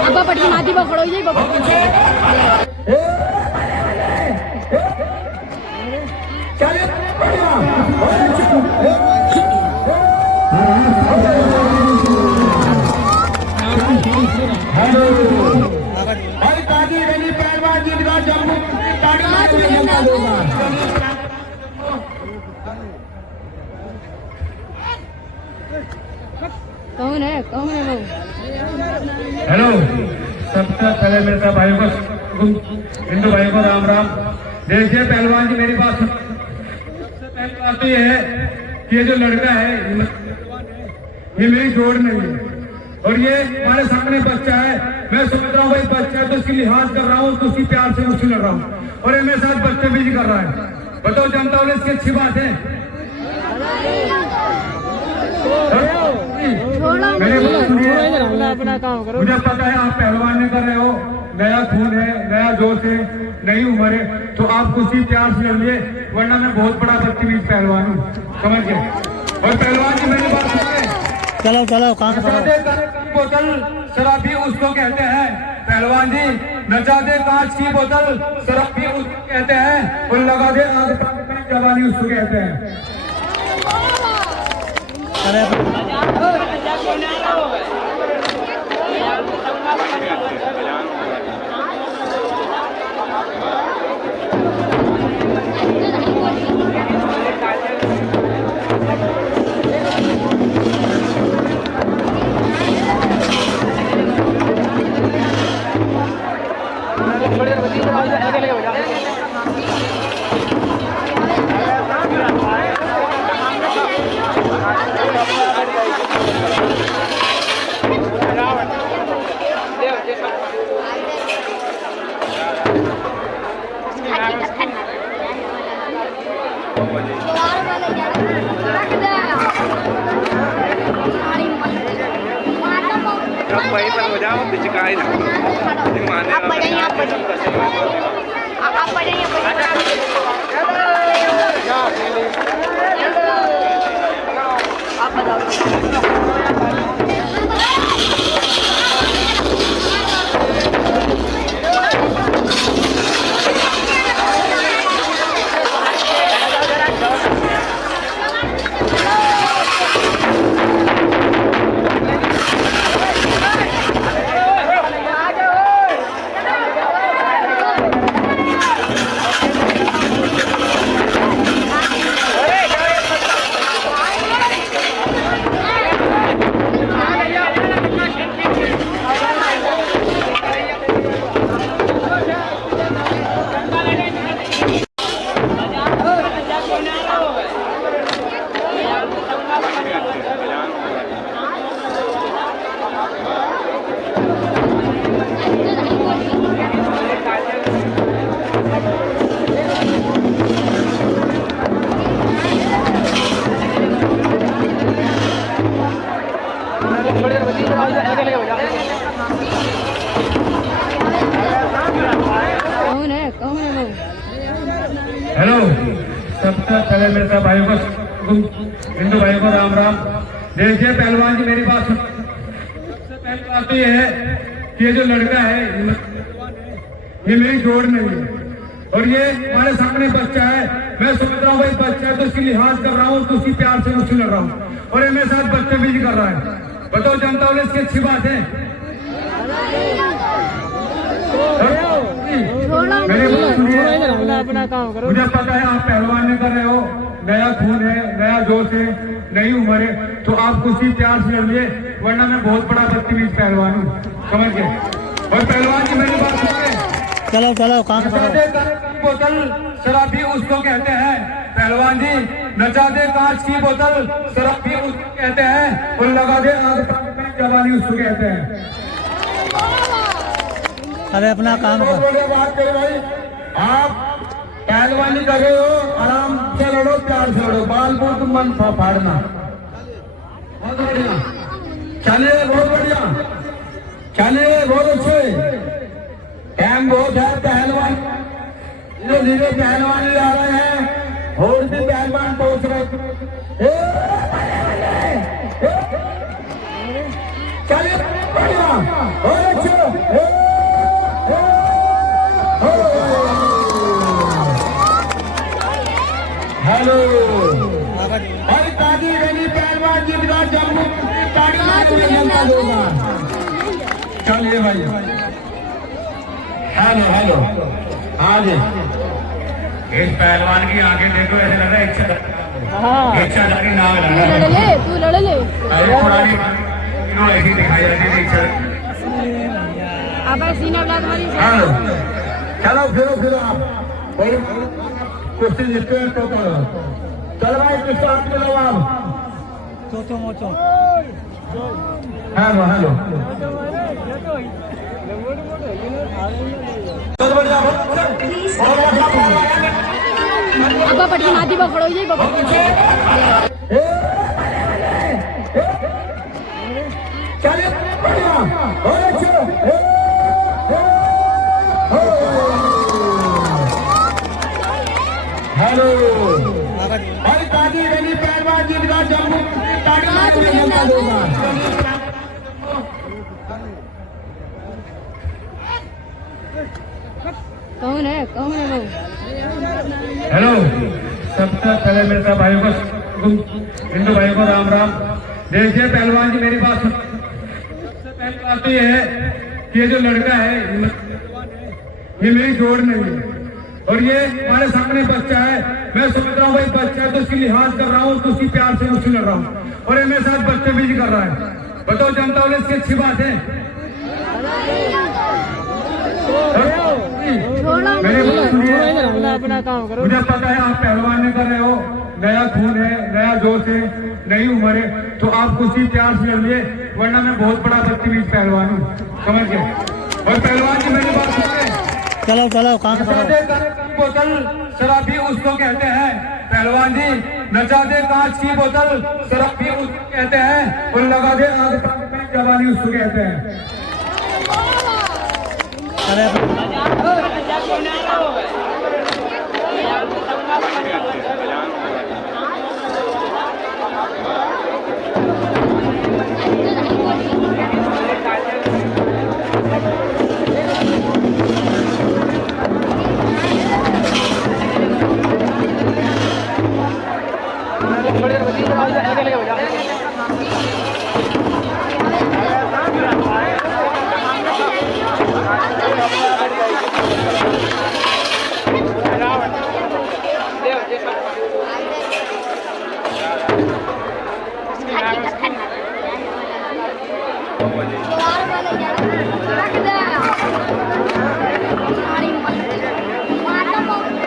अब्बा पटकी माती पकड़ो ये कौन है वो? हेलो, सबसे पहले मेरे सब भाइयों को, हिंदू भाइयों को राम राम। देखिए पहलवान जी, मेरी बात सबसे पहली बात तो ये है कि ये जो लड़का है ये मेरी जोड़ नहीं है और ये हमारे सामने बच्चा है। मैं सोच रहा हूँ भाई बच्चा है तो उसकी लिहाज कर रहा हूँ, तो उसकी प्यार से मुझसे लड़ रहा हूँ और ये मेरे साथ बदतमीजी कर रहा है। बताओ जनता वाले, इसकी अच्छी बात है? अपना काम करो। मुझे पता है आप पहलवान नहीं कर रहे हो, नया खून है, नया जोश है, नई उम्र है, तो आप कुछ ही प्यार से लड़िए, वरना मैं बहुत बड़ा बदतमीज पहलवान हूँ, समझ गए? और पहलवान जी मेरी बात सुनिए। चलो बोतल शराबी उसको कहते हैं पहलवान जी, नचा दे कांच की बोतल शराबी उसको कहते हैं और लगा दे आग जवानी उसको कहते हैं। वहीं पर हो जाओ, बिचकाई ना आप बढ़ाइए आप बताओ। कौन है वो? हेलो, सबसे पहले मेरे सब भाइयों को, हिंदू भाइयों को राम राम। देखिए पहलवान जी मेरी बात सबसे पहली बात तो ये है कि ये जो लड़का है ये मेरी जोड़ नहीं है और ये हमारे सामने बच्चा है। मैं सोच रहा हूँ भाई बच्चा है तो उसकी लिहाज कर रहा हूँ, तो उसकी प्यार से मुझसे लड़ रहा हूँ और ये मेरे साथ बदतमीजी कर रहा है। बताओ जनता वाले, इसकी अच्छी बात है? अपना काम करो। मुझे पता है आप पहलवान नहीं कर रहे हो, नया खून है, नया जोश है, नई उम्र है, तो आप कुछ ही प्यार से लड़िए, वरना मैं बहुत बड़ा बदतमीज पहलवान हूँ, समझ गए? और पहलवान जी मेरी बात सुनिए। चलो बोतल शराबी उसको कहते हैं पहलवान जी, नचा दे कांच की बोतल शराबी उसको कहते हैं और लगा दे आग जवानी उसको कहते हैं। अरे अपना काम करो। बात करो भाई, आप पहलवानी कर रहे हो, आराम से लड़ो, प्यार से लड़ो, बाल बूट मन फाड़ना। बहुत बढ़िया, चलिए बहुत बढ़िया, चलिए बहुत अच्छे। टाइम बहुत है, पहलवान धीरे धीरे पहलवान आ रहे हैं और भी पहलवान पहुंच रहे। चलिए भाई, हेलो हेलो, हाँ जी। इस पहलवान की आंखें देखो, ऐसे लग रहा है इच्छा जारी नाम लग रहा है। तू लड़ ले अरे पुरानी ऐसी दिखाई जाती है इच्छा। अब सीना ब्लाद वाली हेलो, चलो फिरो आप कोई कुश्ती जीतते हैं तो चलो भाई, किसको हाथ में लो आप। चोचो मोचो हेलो हेलो, अब्बा पटकी माती पकड़ो ये हेलो, और काजी गली पहलवान जीत का जम्मू कौन है वो? हेलो, सबसे पहले मेरे साथ भाइयों को, हिंदू भाइयों को राम राम। देखिए पहलवान जी, मेरी बात सबसे पहली बात तो ये है कि ये जो लड़का है ये मेरी जोड़ नहीं है, और ये हमारे सामने बच्चा है। मैं समझ रहा हूँ भाई बच्चा है तो उसकी लिहाज कर रहा हूँ, तो उसकी प्यार से उससे लड़ रहा हूँ, और ये मेरे साथ बदतमीजी कर रहा है। बताओ जनता वाले, इसकी अच्छी बात है? अपना काम करो। मुझे पता है आप पहलवान नहीं कर रहे हो, नया खून है, नया जोश है, नई उम्र है, तो आप कुछ प्यार से लड़िए, वरना मैं बहुत बड़ा बदतमीज पहलवान हूँ, समझ गए? और पहलवान जी मेरी बात सुनिए, चलो काम करो। बोतल शराबी उसको कहते हैं पहलवान जी, नचा दे कांच की बोतल शराबी उसको कहते हैं, और लगा दे आग तक जवानी उसको कहते हैं।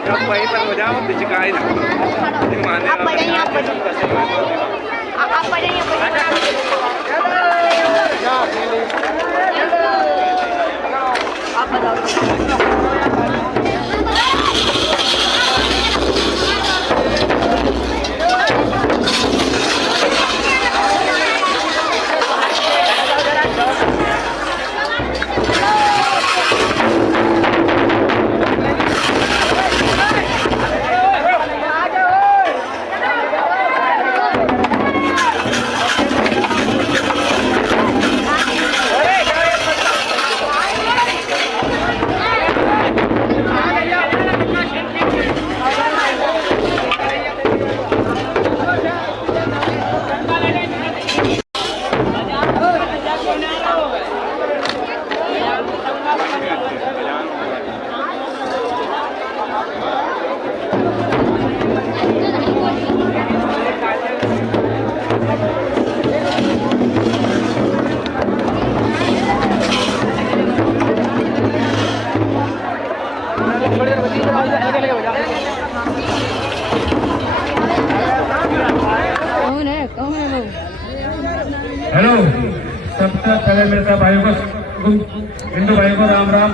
जब वहीं पर हो जाओ तो चिकाई ना आप बजाइए, आप कौन है वो? हेलो, सबसे पहले मेरे साथ भाइयों को, हिंदू भाइयों को राम राम।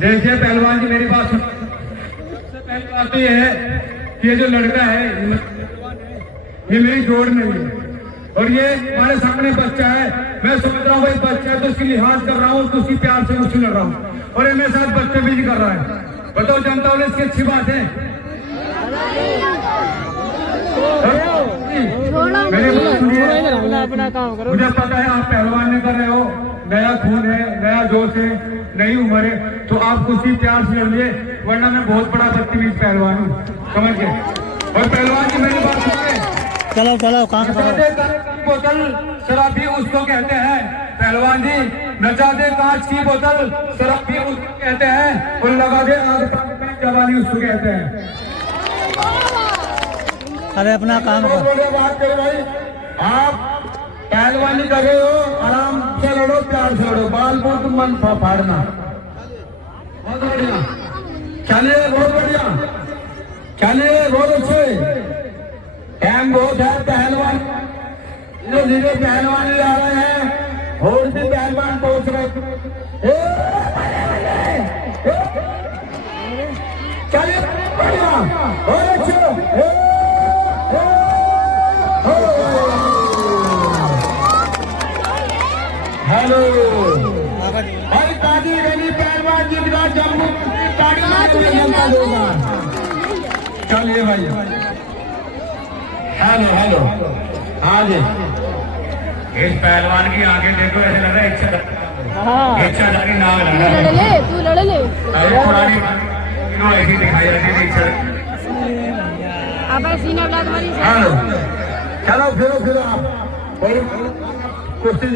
देखिए पहलवान जी, मेरी बात सबसे पहली बात तो ये है कि ये जो लड़का है ये मेरी जोड़ नहीं है, और ये हमारे सामने बच्चा है। मैं समझ रहा हूँ भाई बच्चा है तो उसकी लिहाज कर रहा हूँ, तो उसकी प्यार से उससे लड़ रहा हूँ, और ये मेरे साथ बदतमीजी कर रहा है। बताओ जनता वाले, इसकी अच्छी बात है? अपना काम करो। मुझे पता है आप पहलवान नहीं कर रहे हो, नया खून है, नया जोश है, नई उम्र है, तो आप कुछ प्यार से लड़िए, वरना मैं बहुत बड़ा बदतमीज पहलवान हूँ, समझ गए? और पहलवान जी मेरी बात सुनिए, चलो चलो काम करो नचाते कांच की बोतल शराबी उसको कहते हैं पहलवान जी। नचाते कांच की बोतल शराबी उसको कहते हैं और लगा दे आग की जवानी उसको कहते हैं। अरे अपना काम बहुत करो बढ़िया बात करो भाई। आप पहलवानी कर रहे हो, आराम से लड़ो, प्यार से लड़ो, बाल बूट मन फाड़ना। बहुत बढ़िया, चलिए बहुत बढ़िया, चलिए बहुत अच्छे। टाइम बहुत है, पहलवान धीरे धीरे पहलवानी आ रहे हैं और भी पहलवान पहुंच रहे। चलिए बढ़िया और अच्छे। हेलो भाई, ताजी गली पहलवान जीत का जम्मू ताड़ी जनता देगा। चलिए भाई, हेलो हेलो, हाँ जी। इस पहलवान की आंखें देखो, ऐसे लग रहा है इच्छा जाके नाम लग रहा है। तू लड़ ले अरे पुरानी ऐसी दिखाई रखी थी इच्छा। अब सीना ब्लैक वाली हेलो, चलो फिरो आप क्वेश्चन